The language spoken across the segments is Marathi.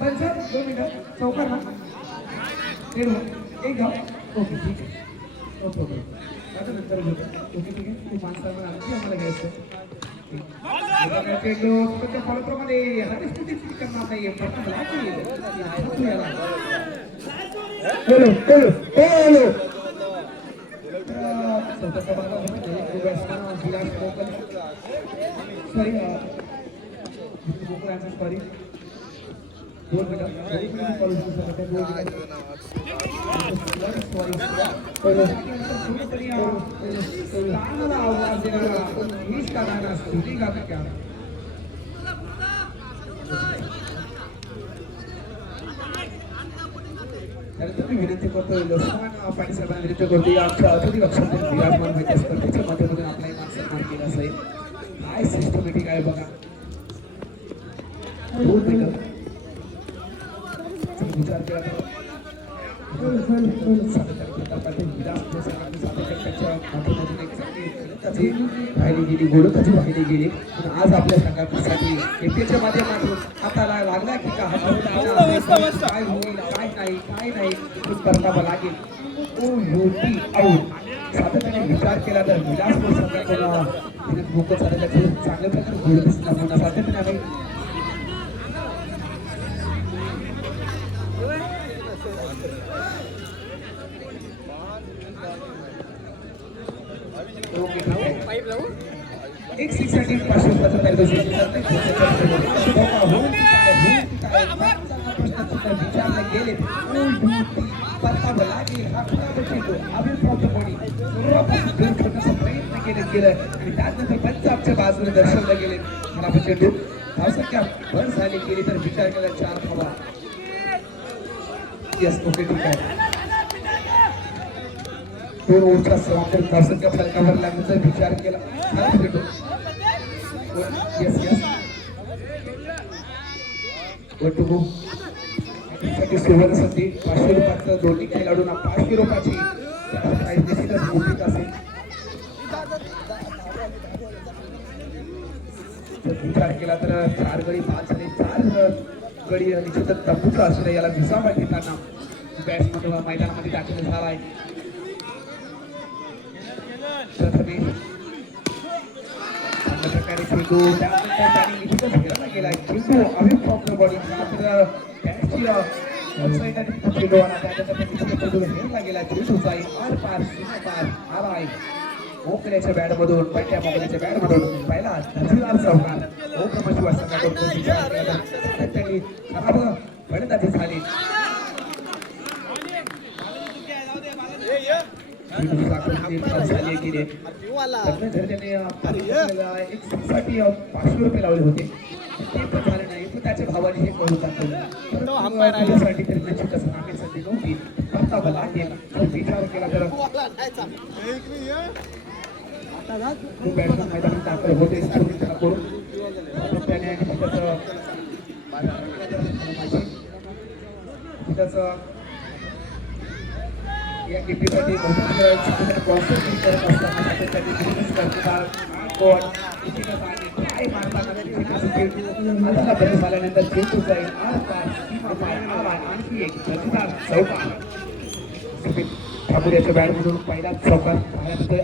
पण सर 2 मिनिटं चौकार ना एक गाव ओके ठीक आहे नो प्रॉब्लेम आता नंतर बोलतो ओके ठीक आहे तू माणसाला आणखी आम्हाला घ्यायचं त्या फॉलोप्रमाणे हरिस्थितीच करणार नाहीये पण लागेल बोलो बोलो बोलो स्वतःचा बाबा सॉरी सॉरी बोल बेटा आवाज देणारा मीच करणारा स्तुती गाता क्या मी विनंती करतो लोकसभा पाटील साहेबांना विनंती करतो या आमच्या अतिथी लक्षात विराजमान व्हायच्या स्पर्धेच्या माध्यमातून आपलाही मान सन्मान केला जाईल काय सिस्टमॅटिक आहे बघा विचार केला राहिली गेली गोलकाची वाहिली गेली पण आज आपल्या संघासाठी एकतेच्या माध्यमातून हाताला लागला की काय होईल काय नाही करावं लागेल सातत्याने विचार केला तर विलासपूर संघातून भूक चालण्याचं चांगल्या प्रकारे गोल दिसला सातत्याने आम्ही एक सिक्ससाठी 500 रुपयाचा विचारले गेले प्रयत्न केले गेलं आणि त्यानंतर पंजाबच्या बाजूने दर्शवलं गेले मला चेंडू धावसंख्या बंद झाली गेली तर विचार केला 4 धावा यस ओके ठीक आहे 2 ओव्हरचा समाप्त धावसंख्या फलकावर लागण्याचा विचार केला यस यस वटुगो साठी सुवर्ण संधी 500 रुपयाचं दोन्ही खेळाडूंना 500 रुपयाची प्राइस निश्चितच मोठी असेल विचार केला तर 4 गडी 5 आणि 4 गडी निश्चितच तंबूचा असणे याला विसावा घेताना बॅट्समन मैदानामध्ये दाखल झाला आहे प्रकारे चेंडू त्यानंतर त्यांनी निश्चितच घेतला गेला चेंडू अभिप्राप्त बॉडी मात्र त्याची चेंडू आला त्यानंतर चेंडू घेतला गेला चेंडू जाईल आर पार सीमा पार आला आहे ओकल्याच्या बॅटमधून पट्ट्या मोकल्याच्या बॅटमधून पहिला धर्मीदार चौकार ओकमशिवा संघाकडून त्यांनी खराब फलंदाजी झाली साठी 500 रुपये लावले होते ते पण झाले नाही पण त्याच्या भावाने हे करू टाकण्यासाठी तरी निश्चितच नामे संधी नव्हती परतावा लागेल विचार केला तर बॅट्समन मैदानात दाखल होते करून त्याने या टिपीसाठी प्रोसेसिंग करत असताना काय मारताना बदल झाल्यानंतर चेंडू जाईल आणखी एक चौकार ठाकूर याच्या बॅटमधून पहिला चौकार पाहिल्यानंतर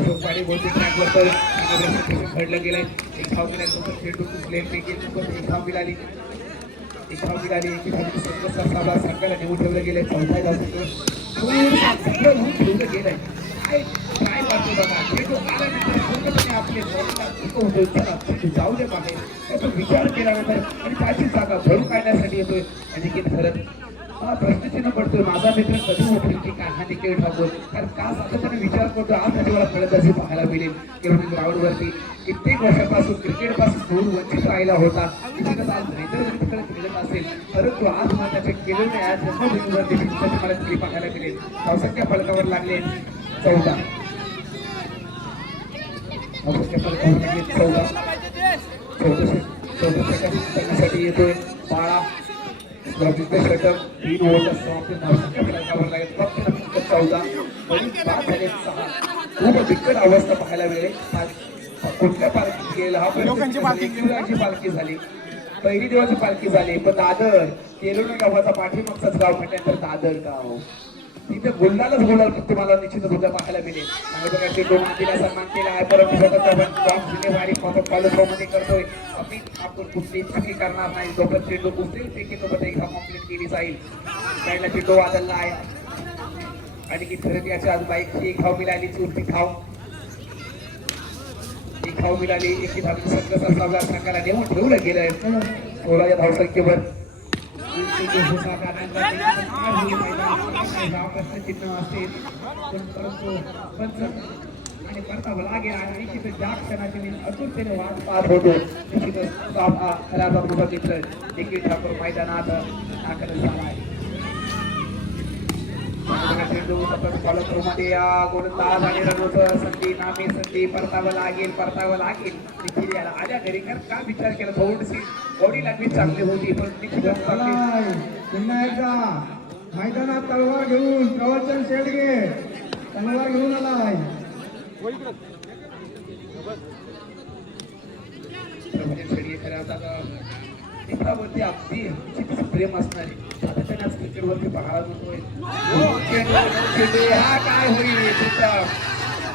अशोक पाणी बोलते ट्रॅकवर घडलं गेलंय एक धाव मिळाल्यानंतर चेंडू प्लेन पैकी एक धाव मिळाली संघाला नेऊन ठेवलं गेलंय चौथा ठेवलं गेलंय काय बाजू बघा चेंडू आल्यानंतर आपले जाऊ दे बाहेर त्याचा विचार केल्यानंतर आणि त्याची जागा भरून काढण्यासाठी येतोय अनिकेत भरत हा प्रश्नचिन्ह पडतोय माझा मित्र कधी उठेल की काय हा निकेत ठाकूर कारण का सातत्याने विचार करतो आज मला फलंदाजी पाहायला मिळेल किंवा ग्राउंडवरती कित्येक वर्षापासून क्रिकेटपासून दूर वंचित राहिला होता निश्चितच आज नेतृत्वाकडे खेळत असेल परंतु आज मला त्याचे केलेले आज जन्मभूमीवरती मला खेळी पाहायला मिळेल धावसंख्या फलकावर लागले 14 साठी येतोय बाळा षटक 3 ओव्हरचा समाप्ती धावसंख्या फलकावर लागेल फक्त 14 बाद झाले 6 खूप बिकट अवस्था पाहायला मिळेल कुठल्या पालखीत गेला हा पालखी झाली पहिली देवाची पालखी झाली पण दादर केलोना गावाचा पाठीमागचाच गाव म्हटल्यानंतर दादर गाव तिथे गुलदालच गुलाल तुम्हाला निश्चितच उद्या पाहायला मिळेल. आणि बघा चेंडू मातीला सन्मान केला आहे परंतु स्वतःचा पण जॉब जिम्मेवारी फॉलोमध्ये करतोय. आम्ही आपण कुठली चुकी करणार नाही जोपर्यंत चेंडू कुठलीही पैकी तोपर्यंत एकदा कम्प्लीट केली जाईल. पहिला चेंडू वादळला आहे आणि की खरं याच्या आज बाईकची एक धाव मिळाली चुरती धाव एक धाव मिळाली एक धाव संघाचा सावला संघाला नेऊन ठेवलं गेलंय 16 या धावसंख्येवर. आणि परतावं लागेल आणि ज्या क्षणाची मी अचूकतेने वाट पाहत होतो निश्चितच खऱ्या बघितलं देखील ठाकूर मैदानात दाखल झाला आहे. मध्ये गोलंदाज आणि रणोत्सव संधी नामी संधी परतावं लागेल देखील याला आल्या घरी का विचार केला थोडीशी बॉडी लँग्वेज चांगली होती पण पुन्हा एकदा मैदानात तलवार घेऊन प्रवचन शेडगे तलवार घेऊन आलाय. मित्रावरती अगदी प्रेम असणारे आता त्यांना क्रिकेटवरती पहारा होतोय. हा काय होईल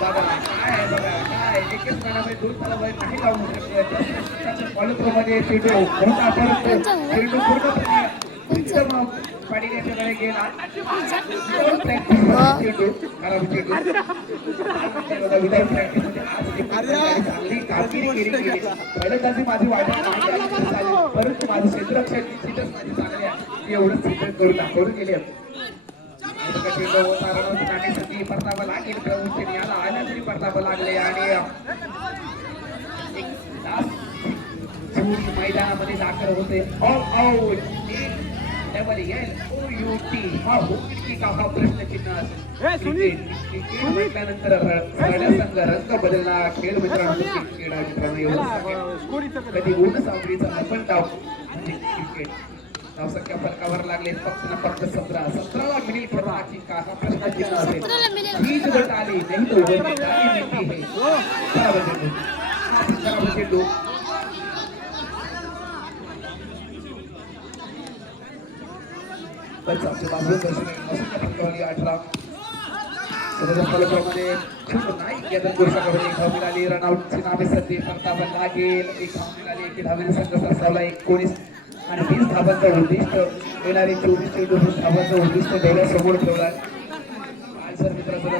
बघा काय बघा काय एकच मॅडम 2 तालावर नाही लावू शकत. कॉलेजमध्ये चेंडू मोठा परत चेंडू पूर्णपणे पाडीण्याच्याकडे गेला चेंडू खराब चेंडू विदाऊट प्रॅक्टिस चांगली कामगिरी केली. फलंदाजी माझी वाटत नाही परंतु माझं क्षेत्ररक्षण निश्चितच माझी चांगली आहे एवढंच सिद्ध करून दाखवून गेले. परतावा लागेल प्रभूचे याला आल्या तरी परतावा लागले आणि मैदानामध्ये दाखल होते. ऑल आउट हा होईल का हा प्रश्नचिन्ह म्हटल्यानंतर संघ रंग बदलला खेळ मित्रांनो कधी ऊन सावलीचा आपण डाव म्हणजे क्रिकेट धावसंख्या फरकावर लागले फक्त 17वा मिनिट होण्याची का हा प्रश्नचिन्ह असेल ही गट आली नाही तो चेंडू रनआउटची नावे सध्या परतावा लागेल. एक धाव मिळाली एक धावेने संघ सरसावला 19 आणि 20 धावांचं उद्दिष्ट येणारे 24 चेंडू 20 धावांचं उद्दिष्ट डोळ्यासमोर ठेवलाय. सर मित्रांनो